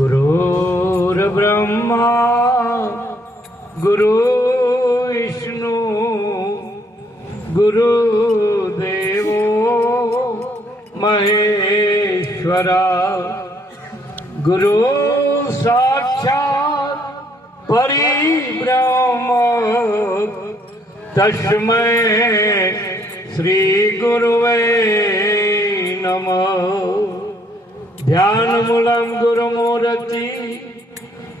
गुरुर्ब्रह्मा गुरु विष्णु गुरुदेवो महेश्वरा गुरु साक्षात् परिब्रह्म तस्मै श्री गुरुवे नमः। ध्यानमूलं गुरुमूर्ति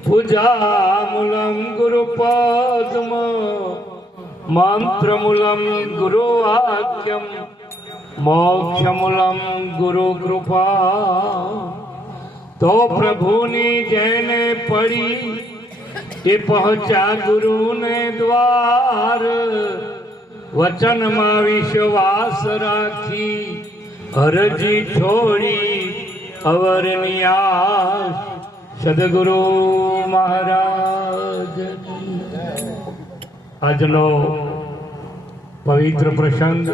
पूजामूलं गुरुपद्म मंत्रमूलं गुरुवाक्यं मोक्षमूलं गुरुकृपा। तो प्रभुनी जैने पड़ी ते पहुंचा गुरु ने द्वार। वचन में विश्वास राखी अरजी छोड़ी अवरनी आस। सदगुरु महाराज આજનો પવિત્ર પ્રસંગ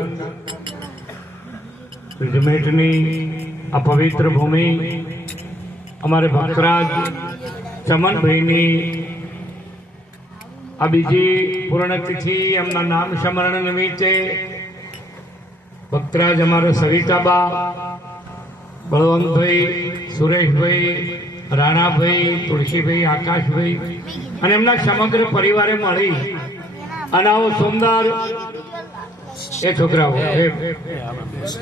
જમેટની આ પવિત્ર ભૂમિ અમારે ભક્તરાજ ચમનભાઈની આ બીજી પૂર્ણતિથિ એમના નામ સ્મરણ નિમિત્તે ભક્તરાજ અમારા સવિતાબા, બળવંતભાઈ, સુરેશભાઈ, રાણાભાઈ, તુલસીભાઈ, આકાશભાઈ અને એમના સમગ્ર પરિવારે મળી અને આવો સુંદર એ છોકરાઓ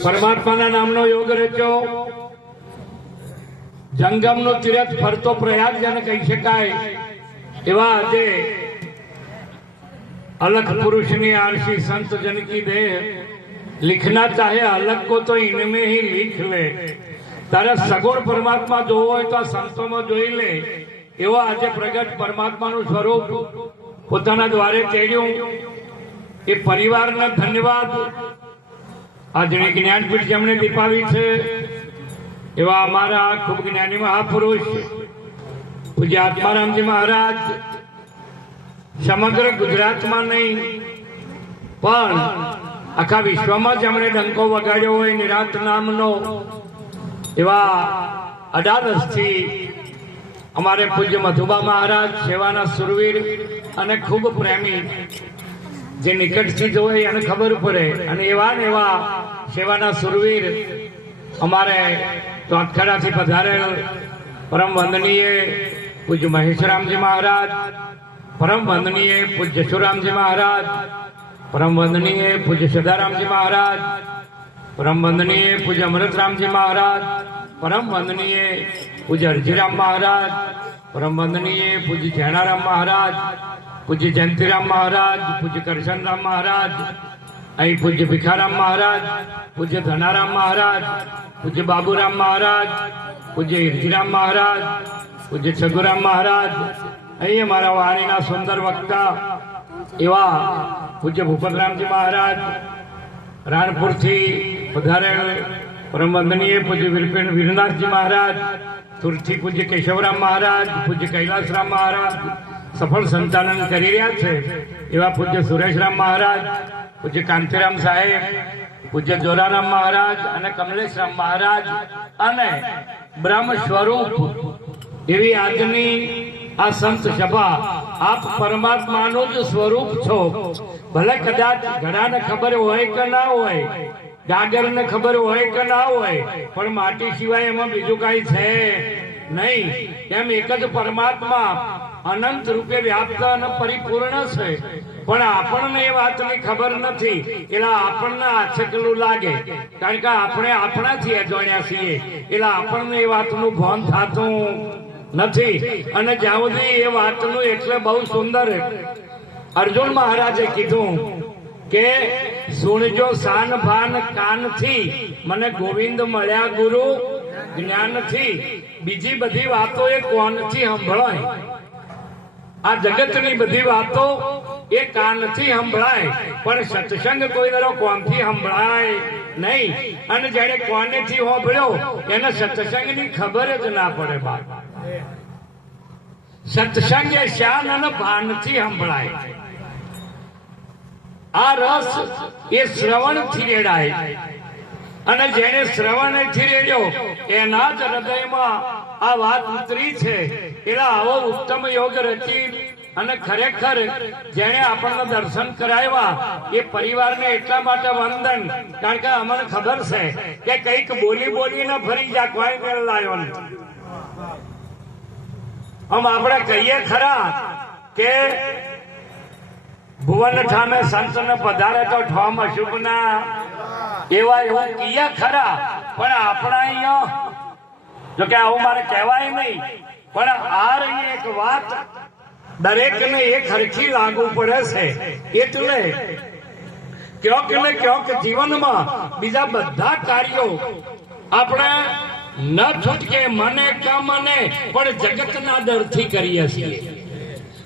પરમાત્માના નામનો યોગ રચ્યો. જંગમનો તીરથ ફરતો પ્રયાગ જેને કહી શકાય એવા આજે अलग पुरुष ने आरसी संत जन की देह लिखना चाहे अलग को तो इनमें ही लिख ले. तारा सगुण परमात्मा जो हो तो संतों में जोई ले एवं आज प्रगट परमात्मा नु स्वरूप पोताना द्वारे तेड्યું. એ પરિવારને ધન્યવાદ. આજની જ્ઞાનપીઠ જેમણે દીપાવી છે એવા અમારા ખૂબ જ્ઞાની મહાપુરુષ પૂજ્ય આત્મારામજી महाराज સમગ્ર ગુજરાતમાં નહીં પણ આખા વિશ્વમાં જેમણે ડંકો વગાડ્યો હોય નિરાંત નામનો એવા 18 વર્ષથી અમારે પૂજ્ય મધુબા મહારાજ સેવાના સુરવીર અને ખૂબ પ્રેમી જે નિકટથી જોઈ અને ખબર પડે અને એવા ને એવા સેવાના સુરવીર અમારે તોટખરાથી પધારેલ પરમ વંદનીય પૂજ્ય મહેશરામજી મહારાજ, परम वंदनीय पूज्य यशोराम जी महाराज, परम वंदनीय पूज्य सदाराम जी महाराज, परम वंदनीय पूज्य अमृतराम जी महाराज, परम वंदनीय पूज्य हरजीराम महाराज, परम वंदनीय पूज्य जैनाराम महाराज, पूज्य जयंतीराम महाराज, पूज्य करशनराम महाराज, अही पूज्य भिखाराम महाराज, पूज्य धनाराम महाराज, पूज्य बाबूराम महाराज, पूज्य हरजीराम महाराज, पूज्य छगुराम महाराज, અહીં અમારા વાણીના સુંદર વક્તા એવા પૂજ્ય ભૂપતરામજી મહારાજ, રાણપુરથી પધારેલ પરમ વંદનીય પૂજ્ય વીરનાથજી મહારાજ, સુરથી પૂજ્ય કેશવરામ મહારાજ, પૂજ્ય કૈલાસરામ મહારાજ સફળ સંચાલન કરી રહ્યા છે એવા પૂજ્ય સુરેશરામ મહારાજ, પૂજ્ય કાંતિરામ સાહેબ, પૂજ્ય જોરારામ મહારાજ અને કમલેશરામ મહારાજ અને બ્રહ્મ સ્વરૂપ એવી આજની આ સંત સભા આપ પરમાત્માનું જ સ્વરૂપ છો. ભલે કદાચ ઘણાને ખબર હોય કે ના હોય, ગાગરને ખબર હોય કે ના હોય, પણ માટી સિવાય એમાં બીજું કઈ છે નહીં. એમ એક જ પરમાત્મા અનંત રૂપે વ્યાપ્ત અને પરિપૂર્ણ છે. પણ આપણને એ વાતની ખબર નથી એટલે આપણને આછકલું લાગે, કારણ કે આપણે આપણાથી અજાણ્યા છીએ એટલે આપણને એ વાતનું ભાન થતું નથી. અને જ્યાં સુધી એ વાતનું એટલે બહુ સુંદર અર્જુન મહારાજે કીધું કે સુણજો સાન ભાન કાનથી, મને ગોવિંદ મળ્યા ગુરુ જ્ઞાનથી. બીજી બધી વાતો એ કોનથી સંભળાય? આ જગતની બધી વાતો એ કાનથી સંભળાય, પણ સત્સંગ કોઈ દરો કોનથી સંભળાય નહીં. અને જેને કોનેથી સાંભળ્યો એને સત્સંગની ખબર જ ના પડે. બાપ સત્સંગ એ શાન અને ભાનથી સંભળાય. આ રસ એ શ્રવણથી રેડાય અને જેને શ્રવણથી રેડ્યો એના જ હૃદયમાં આ વાત ઉતરી છે એટલે આવો ઉત્તમ યોગ રચી અને ખરેખર જેને આપણને દર્શન કરાવ્યા એ પરિવારને એટલા માટે વંદન, કારણ કે અમને ખબર છે કે કઈક બોલી બોલીને ફરી જા કોઈ મેળ લાવ્યો નથી. આમ આપણે કહીએ ખરા કે ભુવન ઠામે સંત ને પધારે તો ઠોમ અશુભ ના, એવા એવું કહીએ ખરા, પણ આપણા અહીંયા જો કે આવું મારે કહેવાય નહીં, પણ આ રહી એક વાત દરેકને એક હરખી લાગુ પડે છે. એટલે ક્યોંક ને ક્યોંક જીવનમાં બીજા બધા કાર્યો આપણે ન છૂટકે મને કે મને પણ જગતના ડરથી કરીએ છીએ.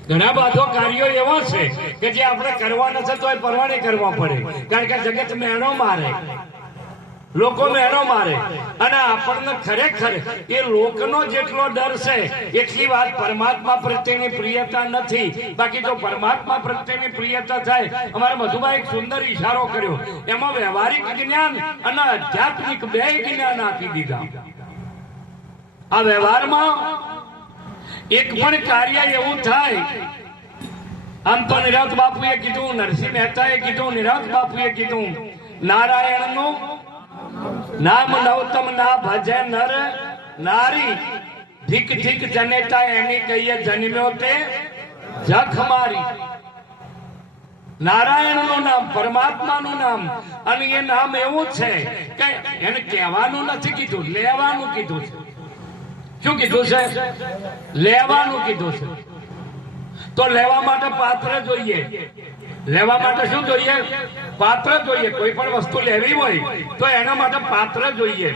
ઘણા બધા કાર્યો એવા છે કે જે આપણે કરવાના છે તો એ પરવાને કરવા પડે, કારણ કે જગત મેણો મારે, લોકો મેણો મારે, અને આપણને ખરેખર એ લોકનો જેટલો ડર છે એટલી વાત પરમાત્મા પ્રત્યેની પ્રિયતા નથી. બાકી જો પરમાત્મા પ્રત્યેની પ્રિયતા થાય, અમારા મધુભાઈ એક સુંદર ઈશારો કર્યો, એમાં વ્યવહારિક જ્ઞાન અને આધ્યાત્મિક બે જ્ઞાન આપી દીધા. આ વ્યવહારમાં એક પણ કાર્ય એવું થાય, આમ તો નિરંત બાપુએ કીધું, નરસિંહ મહેતાએ કીધું, નિરંત બાપુએ કીધું, નારાયણનું નામ નવતમ ના ભજે નર નારી, ઠીક ઠીક જનેતા એની કહીએ જન્મ્યો તે જખ મારી. નારાયણનું નામ, પરમાત્માનું નામ, અને એ નામ એવું છે કે એને કહેવાનું નથી કીધું, લેવાનું કીધું છે. શું કીધું છે? લેવાનું કીધું છે. તો લેવા માટે પાત્ર જોઈએ. લેવા માટે શું જોઈએ? પાત્ર જોઈએ. કોઈ પણ વસ્તુ લેવી હોય તો એના માટે પાત્ર જોઈએ.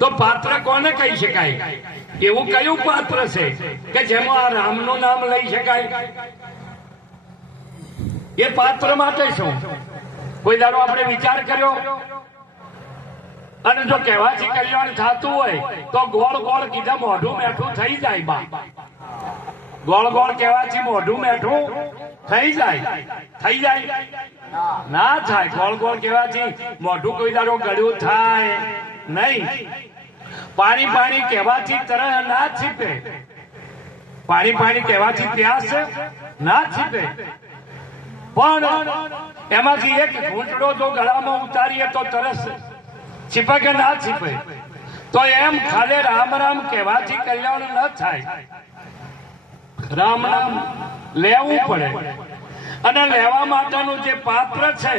તો પાત્ર કોને કહી શકાય? એવું કયું પાત્ર છે કે જેમાં આ રામનું નામ લઈ શકાય? એ પાત્ર માટે શું? કોઈ દાડો આપણે વિચાર કર્યો? અને જો કહેવાથી કલ્યાણ થતું હોય તો ગોળ ગોળ કીધા મોઢું મેઠું થઈ જાય. બા ગોળ ગોળ કહેવાથી મોઢું મેઠું થઈ જાય? થઈ જાય? ના થાય. ગોળ ગોળ કહેવાથી મોઢું કોઈ દાડો ગળ્યું થાય નહીં. પાણી પાણી કહેવાથી તરહ ના છીપે. પાણી પાણી કહેવાથી પ્યાસ ના છીપે. પણ એમાંથી એક ઘૂંટડો જો ગળામાં ઉતારીએ તો તરસ છીપે કે ના છીપે? તો એમ ખાલી રામ રામ કહેવાથી કલ્યાણ ન થાય. રામ નામ લેવું પડે, અને લેવા માટેનું જે પાત્ર છે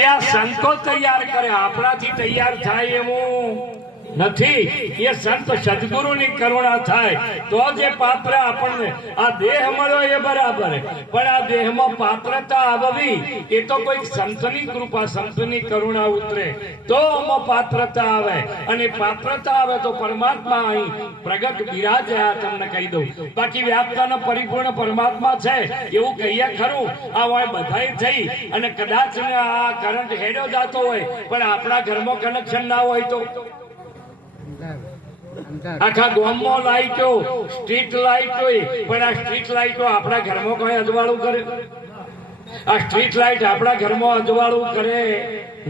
એ આ સંતો તૈયાર કરે, આપણાથી તૈયાર થાય એવું નથી. એ સંત સદગુરુની કરુણા થાય તો જે પાત્ર આપણને આ દેહ મળ્યો એ બરાબર, પણ આ દેહમાં પાત્રતા આવવી એ તો કોઈ સંતની કૃપા, સંતની કરુણા ઉતરે તો આમાં પાત્રતા આવે, અને પાત્રતા આવે તો પરમાત્મા અહીં પ્રગટ બિરાજે. આ તમને કહી દઉં. બાકી વ્યાપ્તાનો પરિપૂર્ણ પરમાત્મા છે એવું કહીએ ખરું. આ હોય બધાય થઈ અને કદાચ આ કરંટ હેડ્યો જતો હોય પણ આપણા ઘરમાં કનેક્શન ના હોય તો આખા ગામમાં લાઈટો, સ્ટ્રીટ લાઈટ હોય, પણ આ સ્ટ્રીટ લાઈટો આપણા ઘરમાં કોઈ અજવાળું કરે? આ સ્ટ્રીટ લાઈટ આપણા ઘરમાં અજવાળું કરે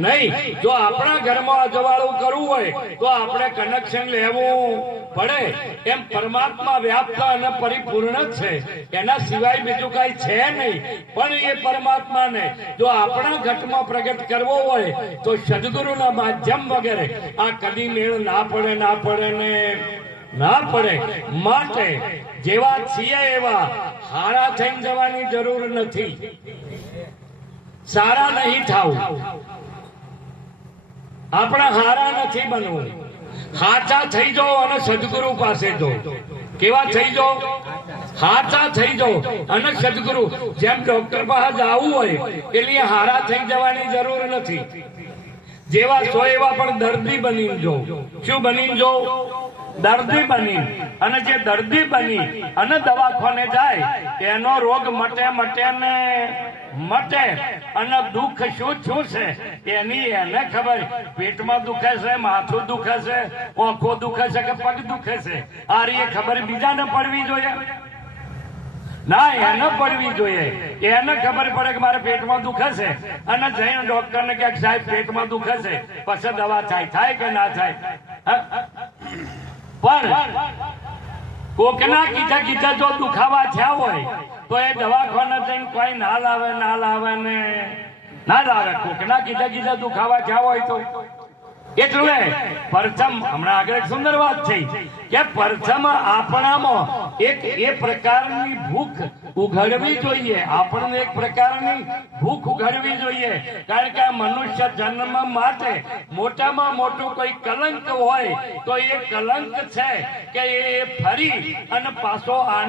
નહીં. જો આપણા ઘરમાં અજવાળું કરવું હોય તો આપણે કનેક્શન લેવું પડે. એમ પરમાત્મા વ્યાપ્ત અને પરિપૂર્ણ છે, એના સિવાય બીજું કઈ છે નહીં. પણ એ પરમાત્માને જો આપણા ઘટમાં પ્રગટ કરવો હોય તો સદગુરુના માધ્યમ વગેરે આ કદી મેળ ના પડે, ના પડે ને ના પડે. માટે જેવા છીએ એવા હારા થઈને જવાની જરૂર નથી. સારા નહીં થાવું, આપણા હારા નથી બનવું. હાચા થઈ જાઓ અને સદગુરુ પાસે જો. કેવા થઈ જાઓ? હાચા થઈ જાઓ અને સદગુરુ. જેમ ડોક્ટર પાસે આવવું હોય એટલે હારા થઈ જવાની જરૂર નથી. જેવા છો એવા પણ દર્દી બની જો. શું બની જો? દર્દી બની. અને જે દર્દી બની અને દવાખાને જાય એનો રોગ મટે મટે ને મટે. અને દુઃખ શું શું છે એની એને ખબર. પેટમાં દુખે છે, માથું દુખે છે, આંખો દુખે છે કે પગ દુખે છે, આ એ ખબર બીજાને પડવી જોઈએ ના? એને પડવી જોઈએ. એને ખબર પડે કે મારે પેટમાં દુખે છે અને જઈને ડોક્ટર ને કે સાહેબ પેટમાં દુખે છે, પછી દવા થાય કે ના થાય? પણ કોકના કીધા જો દુખાવા થયા હોય તો એ દવાખાને જઈને કોઈ ના લાવે ને ના લાવે. કોકના કીધા દુખાવા થયા હોય તો એટલે પ્રથમ હમણાં આગળ એક સુંદર વાત થઈ કે પ્રથમ આપણામાં એક એ પ્રકારની ભૂખ ઉઘડવી જોઈએ. આપણને એક પ્રકારની ભૂખ ઉઘડવી જોઈએ. કારણ કે આ મનુષ્ય જન્મ માટે મોટામાં મોટું કોઈ કલંક હોય તો એ કલંક છે કે એ ફરી અને પાછો આ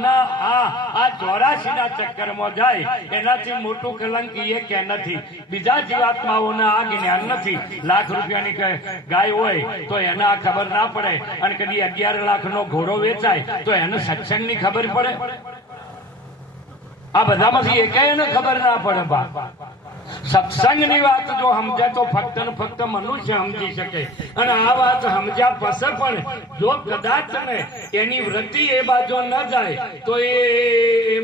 84 ના ચક્કરમાં જાય. એનાથી મોટું કલંક એ કે નથી. બીજા જીવાત્માઓને આ જ્ઞાન નથી. લાખ રૂપિયાની ગાય હોય તો એને આ ખબર ના પડે અને કદી 11 લાખનો ઘોડો વેચાય તો એને સત્સંગની ખબર પડે. આ બધામાંથી એકેયને ખબર ના પડે. સત્સંગની વાત જો સમજે તો ફક્ત ને ફક્ત મનુષ્ય સમજી શકે. અને આ વાત સમજ્યા પછી પણ જો કદાચ ને એની વૃત્તિ એ બાજુ ન જાય તો એ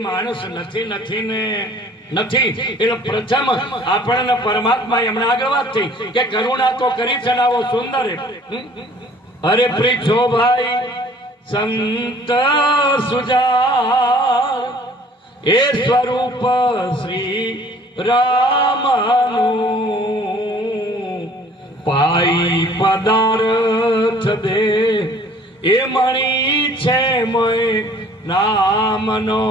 માણસ નથી. એટલે પ્રથમ આપણને પરમાત્મા એમને આગળ વાત થઈ કે કરુણા તો કરી છે ને આવો સુંદર અરે પ્રીછો ભાઈ સંત સુજાર એ સ્વરૂપ શ્રી રામનું પાઈ પદાર્થ દે એ મણી છે મોય નામનો